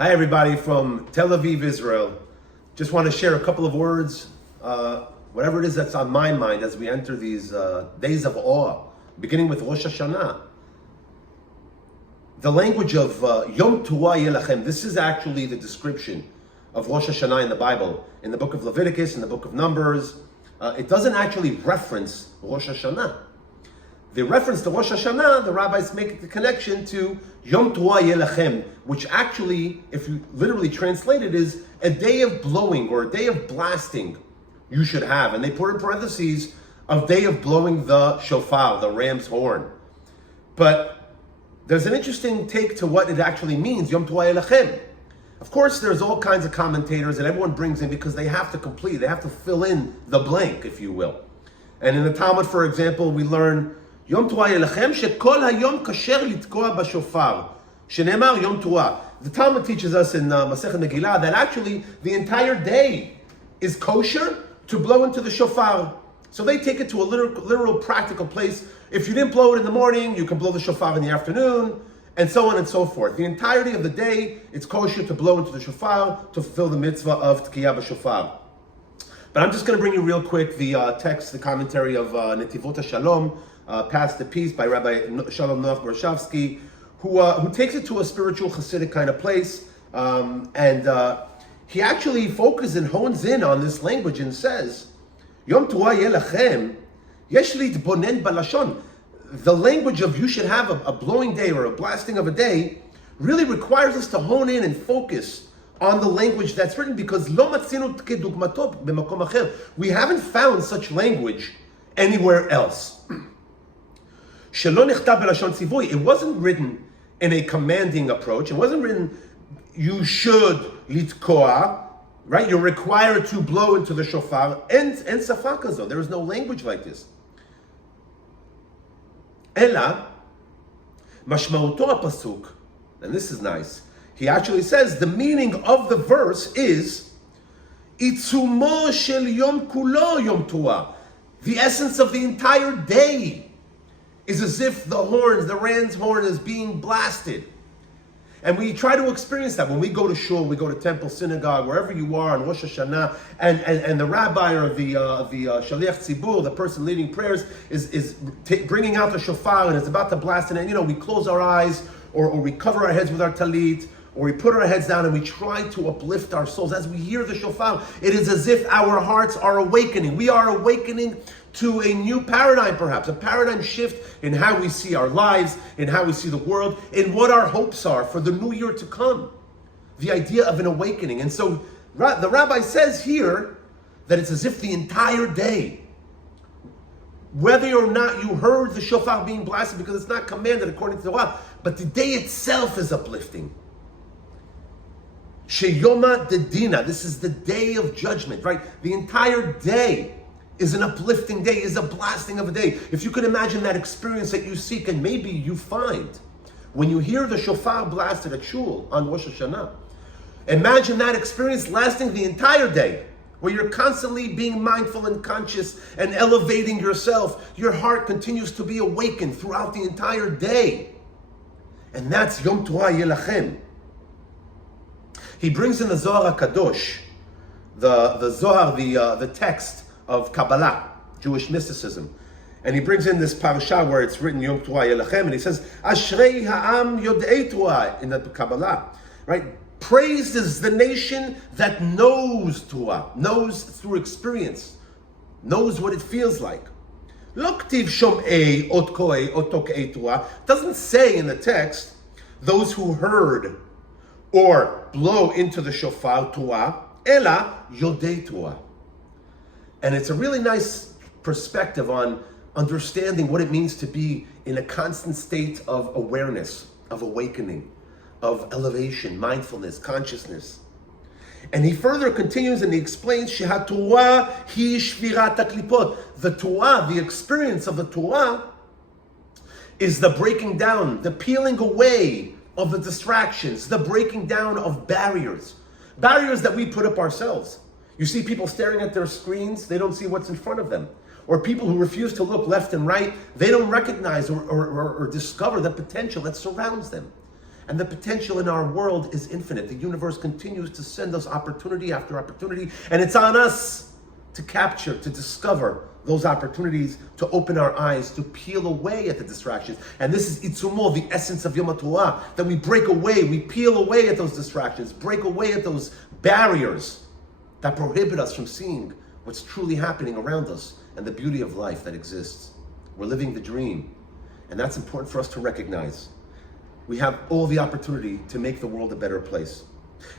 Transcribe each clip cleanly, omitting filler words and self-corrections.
Hi everybody from Tel Aviv, Israel. Just want to share a couple of words, whatever it is that's on my mind as we enter these days of awe, beginning with Rosh HaShanna. The language of Yom T'ruah, Yeye. This is actually the description of Rosh HaShanna in the Bible, in the book of Leviticus, in the book of Numbers. It doesn't actually reference Rosh HaShanna. The reference to Rosh HaShanna, the rabbis make the connection to Yom T'ruah, Yeye, which actually, if you literally translate it, is a day of blowing or a day of blasting you should have. And they put in parentheses, a day of blowing the shofar, the ram's horn. But there's an interesting take to what it actually means, Yom T'ruah, Yeye. Of course, there's all kinds of commentators that everyone brings in because they have to complete, they have to fill in the blank, if you will. And in the Talmud, for example, we learn Yom T'ruah Yelachem shekol hayom kasher litkoa b'shofar shenemar Yom T'ruah. The Talmud teaches us in Masechet Megillah that actually the entire day is kosher to blow into the shofar. So they take it to a literal practical place. If you didn't blow it in the morning, you can blow the shofar in the afternoon, and so on and so forth. The entirety of the day, it's kosher to blow into the shofar to fulfill the mitzvah of tkiyah b'shofar. But I'm just going to bring you real quick the text, the commentary of Netivot HaShalom, Past the Peace by Rabbi Shalom Noach Borshavsky, who takes it to a spiritual Hasidic kind of place. He actually focuses and hones in on this language and says, Yom T'ruah Yelachem, yesh litbonen balashon. The language of you should have a blowing day or a blasting of a day really requires us to hone in and focus on the language that's written, because lo matzinu kedugmato b'makom acher. We haven't found such language anywhere else. Shelo nichtav b'lashon tzivui. It wasn't written in a commanding approach. It wasn't written, you should litkoa, right? You're required to blow into the shofar. And safakazo. There is no language like this. Ela mashmauto pasuk, and this is nice. He actually says the meaning of the verse is itzumo shel yom kulo yom T'ruah. The essence of the entire day is as if the ram's horn is being blasted. And we try to experience that when we go to shul, we go to temple, synagogue, wherever you are on Rosh HaShanna, and the rabbi or the shaliach tzibur, the person leading prayers, is bringing out the shofar and is about to blast it. And we close our eyes, or we cover our heads with our talit, or we put our heads down and we try to uplift our souls. As we hear the shofar, it is as if our hearts are awakening. We are awakening to a new paradigm, perhaps, a paradigm shift in how we see our lives, in how we see the world, in what our hopes are for the new year to come. The idea of an awakening. And so the rabbi says here that it's as if the entire day, whether or not you heard the shofar being blasted, because it's not commanded according to the Torah, but the day itself is uplifting. Sheyoma Dedina, this is the day of judgment, right? The entire day is an uplifting day, is a blasting of a day. If you can imagine that experience that you seek and maybe you find when you hear the shofar blasted at shul on Rosh HaShanna, imagine that experience lasting the entire day, where you're constantly being mindful and conscious and elevating yourself. Your heart continues to be awakened throughout the entire day. And that's Yom T'ruah Yelachem. He brings in the Zohar HaKadosh, the Zohar, the text of Kabbalah, Jewish mysticism. And he brings in this parasha where it's written Yom T'ruah Yelachem, and he says, Ashrei ha'am yodei T'ruah, in the Kabbalah, right? Praised is the nation that knows T'ruah, knows through experience, knows what it feels like. Lo ktiv shom'ei ot koei ot tok'ei T'ruah. Doesn't say in the text, those who heard or blow into the shofar T'ruah, ela yodei T'ruah. And it's a really nice perspective on understanding what it means to be in a constant state of awareness, of awakening, of elevation, mindfulness, consciousness. And he further continues and he explains, Sheha-Torah hi shvirat haklipot. The Torah, the experience of the Torah, is the breaking down, the peeling away of the distractions, the breaking down of barriers that we put up ourselves. You see people staring at their screens, they don't see what's in front of them. Or people who refuse to look left and right, they don't recognize or discover the potential that surrounds them. And the potential in our world is infinite. The universe continues to send us opportunity after opportunity, and it's on us to capture, to discover those opportunities, to open our eyes, to peel away at the distractions. And this is Itzumo, the essence of Yom T'ruah, that we break away, we peel away at those distractions, break away at those barriers that prohibit us from seeing what's truly happening around us and the beauty of life that exists. We're living the dream, and that's important for us to recognize. We have all the opportunity to make the world a better place.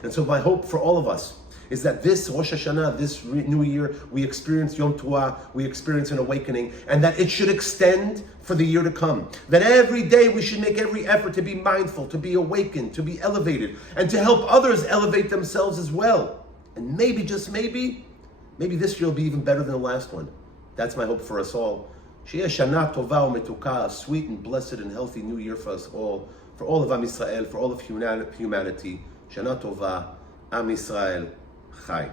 And so my hope for all of us is that this Rosh HaShanna, this new year, we experience Yom T'ruah, we experience an awakening, and that it should extend for the year to come. That every day we should make every effort to be mindful, to be awakened, to be elevated, and to help others elevate themselves as well. And maybe, just maybe this year will be even better than the last one. That's my hope for us all. Yeye Shanna Tova u'metuka, a sweet and blessed and healthy new year for us all, for all of Am Yisrael, for all of humanity. Shanna Tova, Am Yisrael Chai.